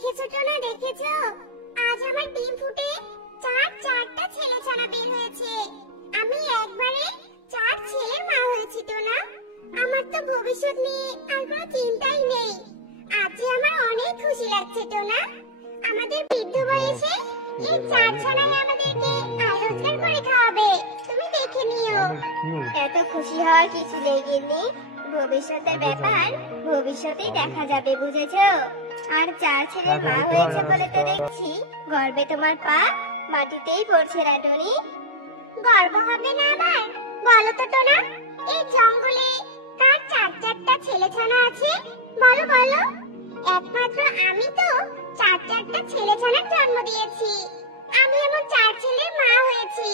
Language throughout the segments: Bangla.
দেখেছো টোনা, দেখেছো? আজ আমার ডিম ফুটে চারটা ছেলে ছানা বের হয়েছে। আমি একবারে 4 ছেলের মা হয়েছি টোনা। আমার তো ভবিষ্যৎ নিয়ে আর কোনো চিন্তাই নেই। আজ যে আমার অনেক খুশি লাগছে টোনা। আমাদের বৃদ্ধ বয়সে এই 4 ছানাই আমাদেরকে আয় রোজগার করে খাওয়াবে। তুমি দেখে নিও। এত খুশি হওয়ার কিছু নেই গিন্নি। ভবিষ্যতের ব্যাপার ভবিষ্যতেই দেখা যাবে, বুঝেছো? আর 4 ছেলের মা হয়েছে বলে তো দেখছি গর্বে তোমার পা মাটিতেই পড়ছে না টনি। গর্ব হবে না আবার? বলো তো টোনা, এই জঙ্গলে কার 4টা ছেলে ছানা আছে? বলো বলো। একমাত্র আমি তো 4টা ছেলে ছানার জন্ম দিয়েছি। আমি এমন 4 ছেলের মা হয়েছি।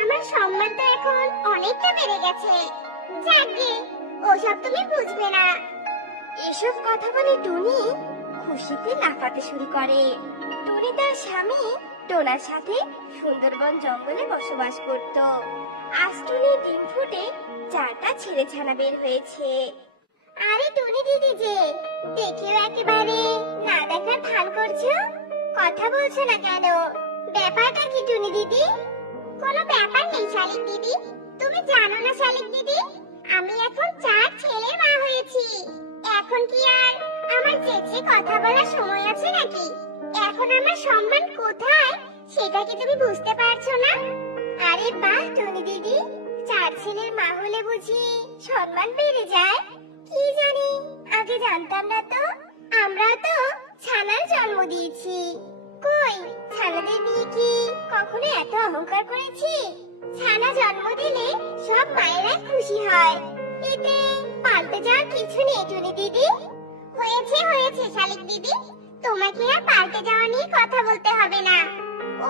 আমার সম্মান তো এখন অনেকটা বেড়ে গেছে। যাকে ওসব তুমি বুঝবে না। এসব কথা বলে টুনি খুশিতে লাফাতে শুরু করে। টুনি তার স্বামী টোনার সাথে সুন্দরবন জঙ্গলে বসবাস করত। আজ টুনি ডিম ফুটে 4টা ছেলে ছানা বের হয়েছে। আরে টুনি দিদি যে, দেখেও একেবারে না দেখার ভান করছো। কথা বলছো না কেন? ব্যাপারটা কি টুনি দিদি? কোনো ব্যাপার নেই শালিক দিদি। তুমি জানো না শালিক দিদি, আমি এখন 4 ছেলের মা হয়েছি। এখন কি আর আমার চেঁচিয়ে কথা বলার সময় আছে নাকি? এখন আমার সম্মান কোথায় সেটা কি তুমি বুঝতে পারছো না? আরে বাহ টুনি দিদি, 4 ছেলের মা হলে বুঝি সম্মান বেড়ে যায়? কি জানি, আগে জানতাম না তো। আমরা তো ছানার জন্ম দিয়েছি। কই, ছানাদের নিয়ে কি কখনো এত অহংকার করেছি? ছানা জন্ম দিলে সব মায়েরা খুশি হয়। এতে পাল্টে যাওয়ার কিছু নেই টুনি দিদি। হয়েছে হয়েছে শালিক দিদি, তোমাকে আর পাল্টে যাওয়া নিয়ে কথা বলতে হবে না।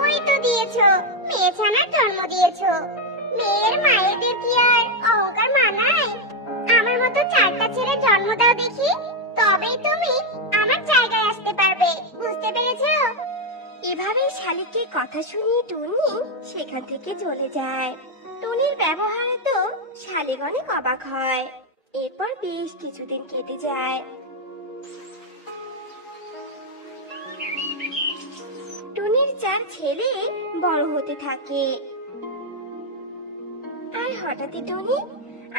ওই তো দিয়েছো, মেয়ে ছানার জন্ম দিয়েছো। মেয়ের মায়েদের কি আর অহংকার মানায়? আমার মতো 4টা ছেলের জন্ম দাও দেখি, তবেই তুমি আমার জায়গায় আসতে পারবে। বুঝতে পেরেছো? এভাবে শালিককে কথা শুনিয়ে টুনি সেখান থেকে চলে যায়। টুনির ব্যবহারে তো শালিক অনেক অবাক হয়। এরপর বেশ কিছুদিন কেটে যায়। টুনির 4 ছেলে বড় হতে থাকে। আর হঠাৎই টুনি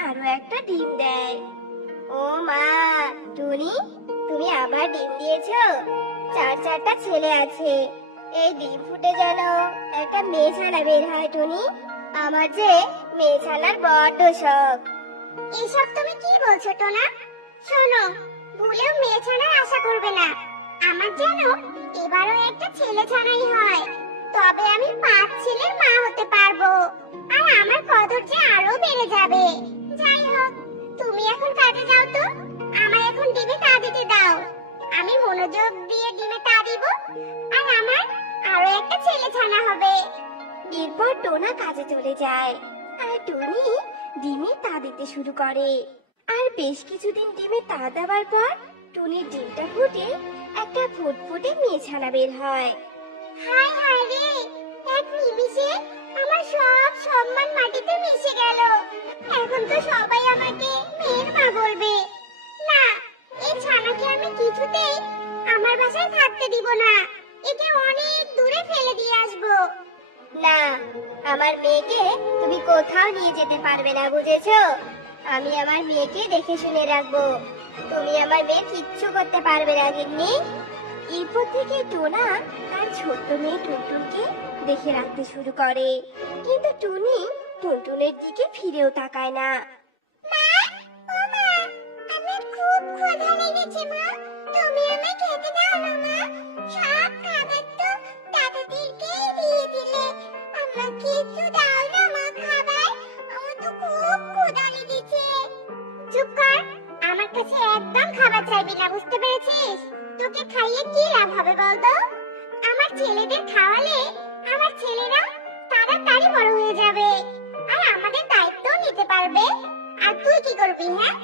আরো একটা ডিম দেয়। ও মা, টুনি তুমি আবার ডিম দিয়েছো? 4টা ছেলে আছে, এই ডিম ফুটে যেন একটা মেয়ে ছানা বের হয় টুনি। আমার যে মেয়ে ছানার বড্ড শখ। এসব তুমি কি বলছো টোনা? শোনো, ভুলেও মেয়ে ছানার আশা করবে না। আমার যেন এবারও একটা ছেলে ছানাই হয়, তবে আমি 5 ছেলের মা হতে পারবো। আর আমার কদর যে আরো বেড়ে যাবে। যাই হোক, তুমি এখন কাজে যাও তো। আমায় এখন ডিমে তা দিতে দাও। আমি মনোযোগ দিয়ে ডিমে তা দিব, আর আমার আরো একটা ছেলে ছানা হবে। এরপর টোনা কাজে চলে যায়, আর টুনি ডিমে তা দিতে শুরু করে। আর বেশ কিছুদিন ডিমে তা দেওয়ার পর টুনির ডিমটা ফুটে একটা ফুটফুটে মেয়ে ছানা বের হয়। হায় হায় রে, এক নিমিষে আমার সব সম্মান মাটিতে মিশে গেল। এখন তো সবাই আমাকে মেয়ের মা বলবে। না, এই ছানাকে আমি কিছুতেই আমার বাসায় থাকতে দিব না। একে অনেক দূরে ফেলে দিয়ে আসবো। না, আমার মেয়েকে তুমি কোথাও নিয়ে যেতে পারবে না, বুঝেছো? আমি আমার মেয়েকে দেখে শুনে রাখবো। তুমি আমার মেয়ে কিচ্ছু করতে পারবে না গিন্নি। এরপর থেকে টোনা তার ছোট্ট মেয়ে টুনটুনকে দেখে রাখতে শুরু করে। কিন্তু টুনি টুনটুনের দিকে ফিরেও তাকায় না। মা, ও মা, আমার খুব ক্ষুধা লেগেছে মা। তুমি আমায় খেতে দাও না মা। সব খাবার তো দাদাদেরকেই দিয়ে দিলে। আমাকে একটু দাও না মা খাবার। আমার তো খুব ক্ষুধা লেগেছে। চুপ কর, আমার কাছে একদম খাবার চাইবি না, বুঝতে পেরেছিস? তোকে খাইয়ে কি লাভ হবে বলতো? আমার ছেলেদের খাওয়ালে আমার ছেলেরা তাড়াতাড়ি বড় হয়ে যাবে, আর আমাদের দায়িত্ব নিতে পারবে। আর তুই কি করবি? হ্যাঁ?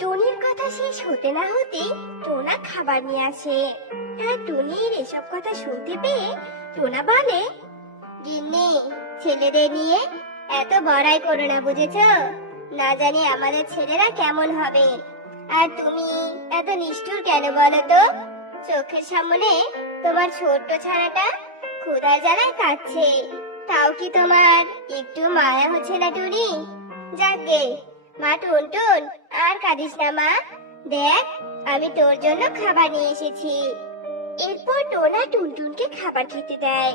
টুনির কথা শেষ হতে না হতে টোনা খাবার নিয়ে আসে। আর টুনির এসব কথা শুনতে পেয়ে টোনা বলে, গিন্নি, ছেলেদের নিয়ে এত বড়াই করো না, বুঝেছো? না জানি আমাদের ছেলেরা কেমন হবে। আর তুমি এত নিষ্ঠুর কেন বলো তো? চোখের সামনে তোমার ছোট্ট ছানাটা ক্ষুধার জ্বালায় কাঁদছে, তাও কি তোমার একটু মায়া হচ্ছে না টুনি? যাকগে মা টুনটুন, আর কাঁদিস না মা। দেখ, আমি তোর জন্য খাবার নিয়ে এসেছি। এরপর টোনা টুনটুনকে খাবার খেতে দেয়।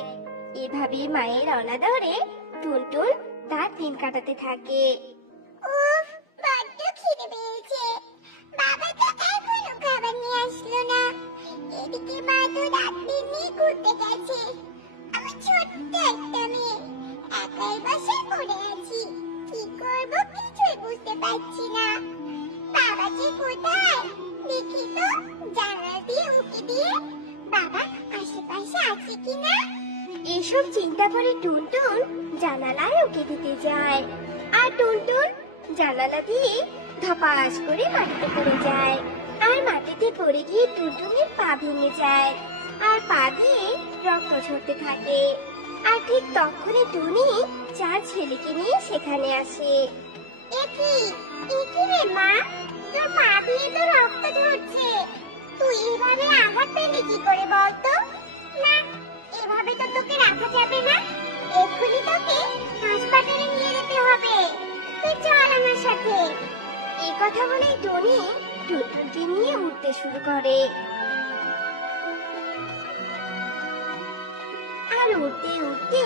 এভাবেই মায়ের অনাদরে টুনটুন তার দিন কাটাতে থাকে। উফ, বড্ড খিদে পেয়েছে। বাবা তো এখনো খাবার নিয়ে আসলো না। এদিকে মা তো রাত্রি নিয়ে ঘুরতে গেছে। আমার ছোট্ট একটা মেয়ে, একাই বাসায় পড়ে আছি। কি করবো কিছুই বুঝতে পারছি না। বাবা যে কোথায় দেখি তো, জানালা দিয়ে উঁকি দিয়ে বাবা আশেপাশে আছে কিনা। এসব চিন্তা করে টুনটুন জানালায় উঁকি দিতে যায়। আর টুনটুন জানালা দিয়ে ধপাস করে মাটিতে পড়ে যায়। আর মাটিতে পড়ে গিয়ে টুনটুনের পা ভেঙে যায়। আর পা দিয়ে রক্ত ঝরতে থাকে। আর ঠিক তখনই টুনি চার ছেলেকে নিয়ে সেখানে আসে। একি রে মা, তোর পা দিয়ে তো রক্ত ঝরছে। তুই এভাবে আঘাত পেলি কি করে বলতো? না, এভাবে তো তোকে রাখা যাবে না। এক্ষুনি তোকে হাসপাতালে নিয়ে যেতে হবে। তুই চল আমার সাথে। এই কথা বলে টুনি টুনটুনকে নিয়ে উঠতে শুরু করে। আর উঠতে উঠতে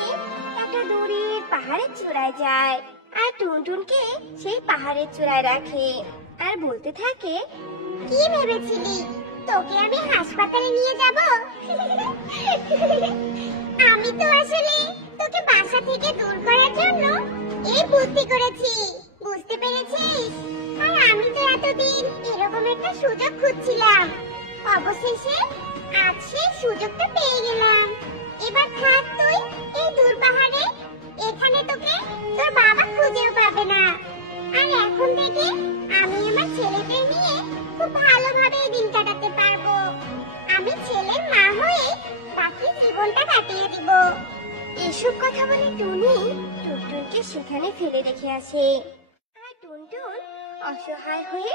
একটা দূরের পাহাড়ের চূড়ায় যায়। আর টুনটুনকে সেই পাহাড়ের চূড়ায় রাখে। আর বলতে থাকে, কি ভেবেছিলি তোকে আমি হাসপাতালে নিয়ে যাব? আমি তো আসলে তোকে বাসা থেকে দূর করার জন্য এই বুদ্ধি করেছি, বুঝতে পেরেছিস? আর আমি তো এতদিন এরকম একটা সুযোগ খুঁজছিলাম। অবশেষে আজ সেই সুযোগটা পেয়ে গেলাম। এবার থাক তুই এই দূর পাহাড়ে। এখানে তোকে তোর বাবা খুঁজেও পাবে না। আর এখন থেকে আমি আমার ছেলেদের নিয়ে খুব ভালোভাবে দিন কাটাতে পারবো। আমি ছেলের মা হয়ে বাকি জীবনটা কাটিয়ে দিব। এসব কথা বলে টুনি টুনটুনকে সেখানে ফেলে রেখে আসে। আর টুনটুন অসহায় হয়ে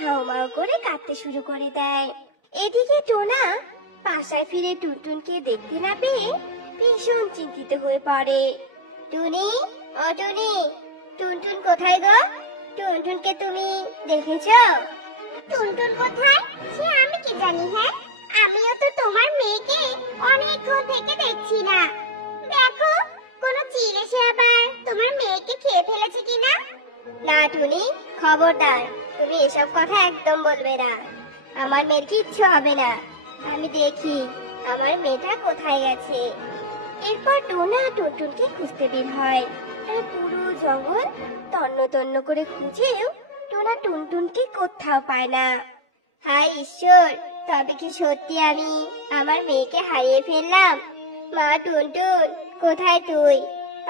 হাউমাউ করে কাঁদতে শুরু করে দেয়। এদিকে টোনা বাসায় ফিরে টুনটুনকে দেখতে না পেয়ে ভীষণ চিন্তিত হয়ে পড়ে। টুনি, ও টুনি, টুনটুন কোথায় গো? টুনটুনকে তুমি দেখেছো? টুনটুন কোথায় সে আমি কি জানি? হ্যাঁ, আমিও তো তোমার মেয়েকে অনেকক্ষণ থেকে দেখছি না। দেখো, কোনো চিল এসে আবার তোমার মেয়েকে খেয়ে ফেলেছে কিনা। না টুনি, খবরদার, তুমি এসব কথা একদম বলবে না। আমার মেয়ের কিচ্ছু হবে না। আমি দেখি আমার মেয়েটা কোথায় গেছে। এরপর টোনা টুনটুনকে খুঁজতে বের হয়। আর পুরো জঙ্গল তন্ন তন্ন করে খুঁজেও টোনা টুনটুনকে কোথাও পায় না। হায় ঈশ্বর, তবে কি সত্যি আমি আমার মেয়েকে হারিয়ে ফেললাম? মা টুনটুন, কোথায় তুই?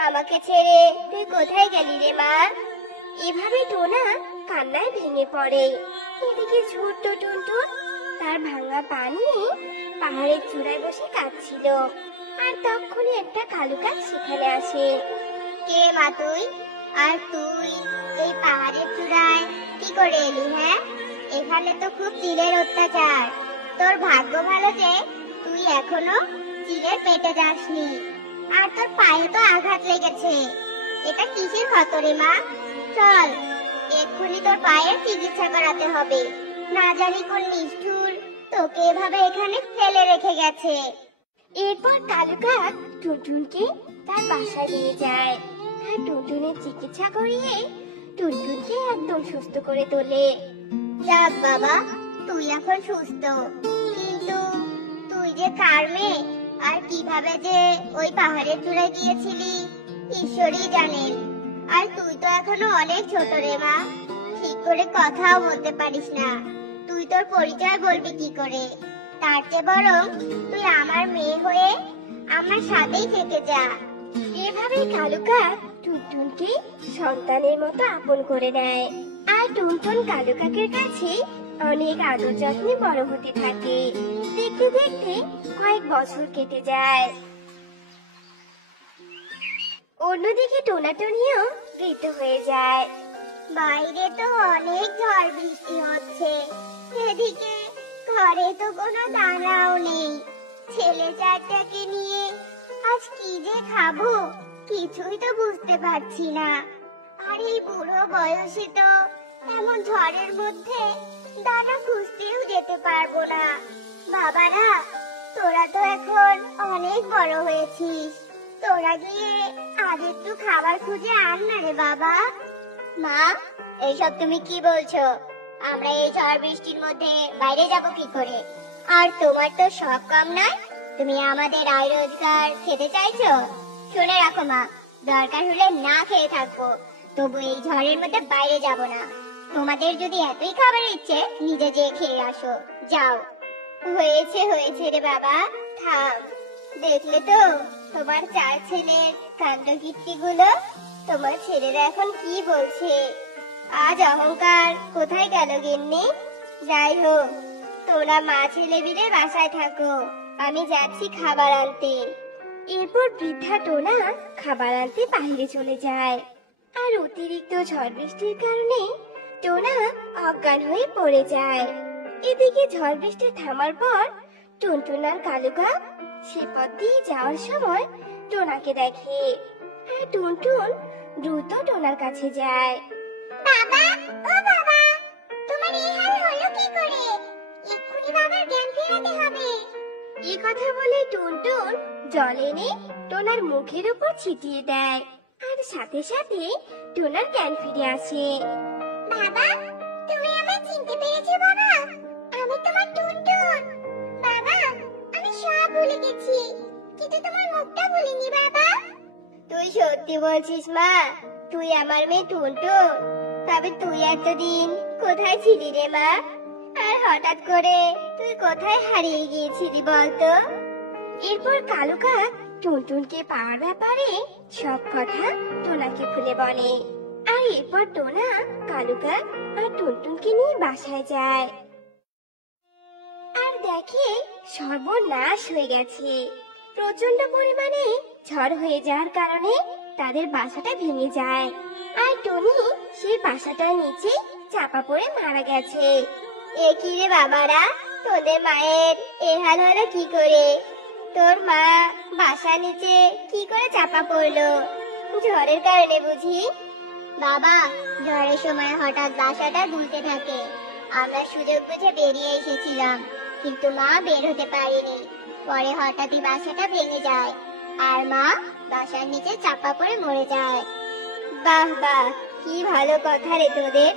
আমাকে ছেড়ে তুই কোথায় গেলি রে মা? এভাবে টোনা কান্নায় ভেঙে পড়ে। এদিকে ছোট্ট টুনটুন তার ভাঙা পা নিয়ে পাহাড়ের চূড়ায় বসে কাঁদছিল। আর তখনই একটা কালু কাক সেখানে আসে। কে মা তুই? আর তুই এই পাহাড়ের চূড়ায় কি করে এলি? হ্যাঁ, এখানে তো খুব চিলের অত্যাচার। তোর ভাগ্য ভালো যে তুই এখনো চিলের পেটে যাসনি। আর তোর পায়ে তো আঘাত লেগেছে। এটা কিসের ক্ষত রে মা? চল, এক্ষুনি তোর পায়ের চিকিৎসা করাতে হবে। না জানি কোন নিষ্ঠুর তোকে এভাবে এখানে ফেলে রেখে গেছে। এরপর কালু কাক টুনটুনকে তার বাসায় নিয়ে যায়। আর টুনটুনের চিকিৎসা করিয়ে টুনটুনকে একদম সুস্থ করে তোলে। যাক বাবা, তুই এখন সুস্থ। কিন্তু তুই যে কার মেয়ে আর কিভাবে যে ওই পাহাড়ের চূড়ায় গিয়েছিলি ঈশ্বরই জানেন। আর তুই তো এখনো অনেক ছোট রে মা, ঠিক করে কথাও বলতে পারিস না। তুই তোর পরিচয় বলবি কি করে? তার চেয়ে বরং তুই আমার মেয়ে হয়ে আমার সাথেই থেকে যা। এভাবে কালু কাক টুনটুনকে সন্তানের মতো আপন করে নেয়। আর টুনটুন কালু কাকের কাছে অনেক আদর যত্নে বড় হতে থাকে। দেখতে দেখতে কয়েক বছর কেটে যায়। অন্যদিকে টোনাটুনিও বৃদ্ধ হয়ে যায়। বাইরে তো অনেক ঝড় বৃষ্টি হচ্ছে, এদিকে ঘরে তো কোনো দানাও নেই, ছেলে চারটাকে নিয়ে আজ কি যে খাবো কিছুই তো বুঝতে পারছি না। আর এই বুড়ো বয়সে তো এমন ঝড়ের মধ্যে দানা খুঁজতেও যেতে পারবো না। বাবারা, তোরা তো এখন অনেক বড় হয়েছিস, তোরা গিয়ে আজ একটু খাবার খুঁজে আন না রে বাবা। মা, এইসব তুমি কি বলছো? আমরা এই ঝড় বৃষ্টির মধ্যে বাইরে যাব কি করে? আর তোমার তো সব কম নয়, তুমি আমাদের আয় রোজগার খেতে চাইছো? শুনে রাখো মা, দরকার হলে না খেয়ে থাকবো, তবু এই ঝড়ের মধ্যে বাইরে যাব না। তোমাদের যদি এতই খাবারের ইচ্ছে, নিজে যেয়ে খেয়ে আসো, যাও। হয়েছে হয়েছে রে বাবা, থাম। দেখলে তো তোমার চার ছেলের কাণ্ড কীর্তিগুলো? তোমার ছেলেরা এখন কি বলছে? আজ অহংকার কোথায় গেল গিন্নি? যাই হোক, তোমরা মা ছেলে মিলে বাসায় থাকো, আমি যাচ্ছি খাবার আনতে। এরপর বৃদ্ধা টোনা খাবার আনতে বাইরে চলে যায়। আর অতিরিক্ত ঝড় বৃষ্টির কারণে টোনা অজ্ঞান হয়ে পড়ে যায়। এদিকে ঝড় বৃষ্টি থামার পর টুনটুন আর কালুকা সে পথ দিয়ে যাওয়ার সময় টোনাকে দেখে। আর টুনটুন দ্রুত টোনার কাছে যায়। বাবা, ও বাবা, তোমার এই হাল হলো কি করে? এক্ষুনি বাবার জ্ঞান ফেরাতে হবে। এই কথা বলে টুনটুন জল এনে টোনার মুখের উপর ছিটিয়ে দেয়, আর সাথে সাথে টোনার জ্ঞান ফিরে আসে। বাবা, তুমি আমায় চিনতে পেরেছো বাবা? আমি তোমার টুনটুন। বাবা, আমি সব ভুলে গেছি, কিন্তু তোমার মুখটা ভুলিনি বাবা। তুই সত্যি বলছিস মা? তুই আমার মেয়ে টুনটুন? তবে তুই এতদিন কোথায় ছিলি রে মা? আর হঠাৎ করে তুই কোথায় হারিয়ে গিয়েছিলি বলতো? এরপর কালু কাক টুনটুনকে পাওয়ার ব্যাপারে সব কথা টোনাকে খুলে বলে। আর এরপর টোনা কালু কাক আর টুনটুনকে নিয়ে বাসায় যায়। আর দেখে সর্বনাশ হয়ে গেছে। প্রচন্ড পরিমাণে ঝড় হয়ে যাওয়ার কারণে তাদের বাসাটা ভেঙে যায়। আর টনি সেই বাসাটার নিচে চাপা পড়ে মারা গেছে। এ কি রে বাবারা, তোদের মায়ের এ হাল হলো কি করে? তোর মা বাসার নিচে কি করে চাপা পড়লো? ঝড়ের কারণে বুঝি? বাবা, ঝড়ের সময় হঠাৎ বাসাটা দুলতে থাকে। আমরা সুযোগ বুঝে বেরিয়ে এসেছিলাম, কিন্তু মা বের হতে পারেনি। পরে হঠাৎই বাসাটা ভেঙে যায়, আর মা বাসার নিচে চাপা পড়ে মরে যায়। বাহ বাহ, কি ভালো কথা রে তোদের।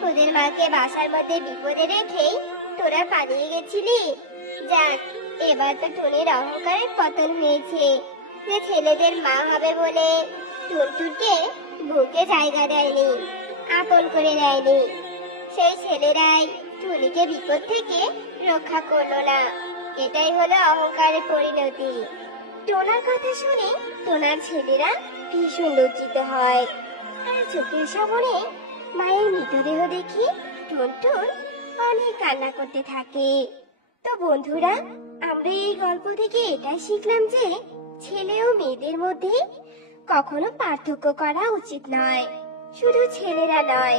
তোদের মাকে বাসার মধ্যে বিপদে রেখেই তোরা পালিয়ে গেছিলি। যাক, এবার তো টুনির অহংকারের পতন হয়েছে, যে ছেলেদের মা হবে বলে টুনটুনকে বুকে জায়গা দেয়নি, আপন করে নেয়নি। সেই ছেলেরাই টুনিকে বিপদ থেকে রক্ষা করলো না। এটাই হলো অহংকারের পরিণতি। টোনার কথা শুনে টোনার ছেলেরা ভীষণ লজ্জিত হয়। আর চোখের সামনে মায়ের মৃতদেহ দেখে টুনটুন অনেক কান্না করতে থাকে। তো বন্ধুরা, আমরা এই গল্প থেকে এটাই শিখলাম যে ছেলে ও মেয়েদের মধ্যে কখনো পার্থক্য করা উচিত নয়। শুধু ছেলেরা নয়,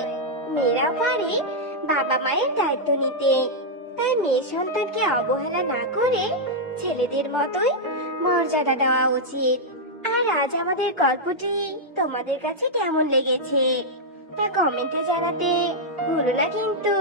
মেয়েরাও পারে বাবা মায়ের দায়িত্ব নিতে। তাই মেয়ে সন্তানকে অবহেলা না করে ছেলেদের মতোই মর্যাদা দেওয়া উচিত। আর আজ আমাদের গল্পটি তোমাদের কাছে কেমন লেগেছে তা কমেন্টে জানাতে ভুলো না কিন্তু।